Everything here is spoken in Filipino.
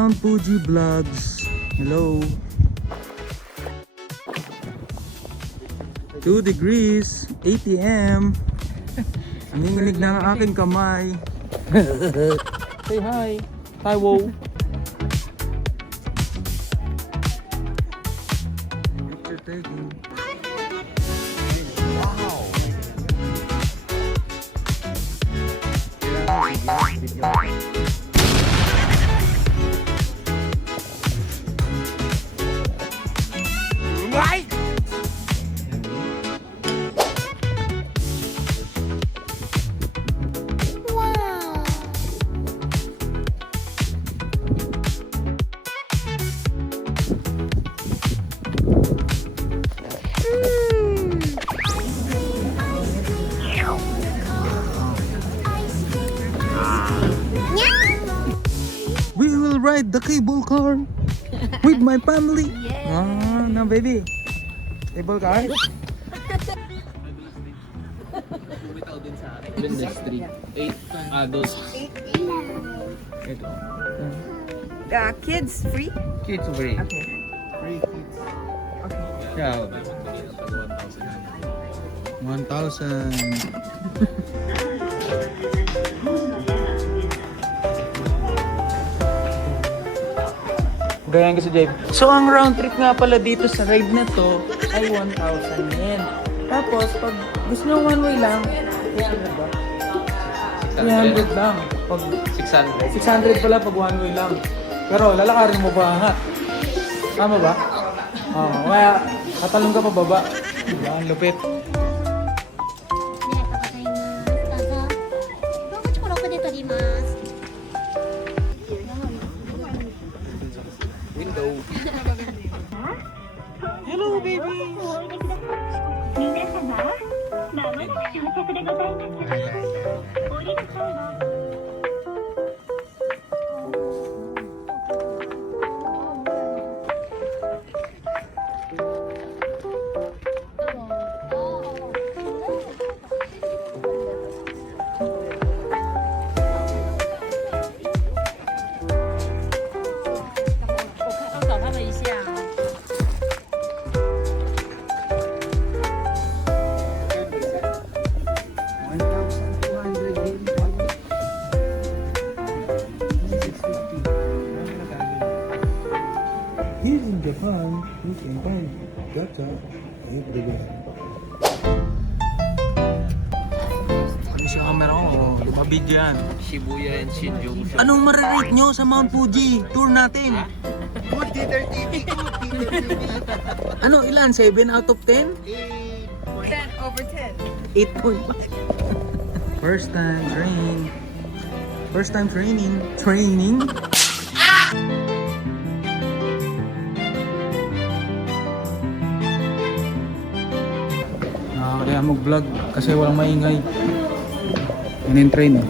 Mount Fuji Vlogs. Hello. 2 degrees, ATM. Nanginginig na ang aking kamay. Say hi, Taiwo. Picture taking. We will ride the cable car with my family. Ah, no baby. Cable car? Windows Street. 8 those. Kids free? Kids free. Okay. Free kids. Okay. Yeah. 1,000. Ganyan kasi Dave. So ang round trip nga pala dito sa ride na to ay 1,000 yen. Tapos pag gusto nyo one way lang, 300 ba? 300 lang. Pag 600. 600 pala pag one way lang. Pero lalakarin mo pa angat. Tama ba? Oo. Kaya katalong ka pa baba. Diba? Ang lupit. この子で取ります。 Window. Hello baby! 皆様、まもなく到着でございます。降りる際は Here in Japan, you can find gacha everywhere. Ano siya camera ko? Lumabid yan. Shibuya and Shinjuku. Anong marirate nyo sa Mount Fuji? Tour natin. Good theater TV. Ano ilan? 7 out of 10? 10 over 10. 8.5. First time training. First time training. Training? Kaya mag-vlog kasi walang maingay. Yan yung train eh.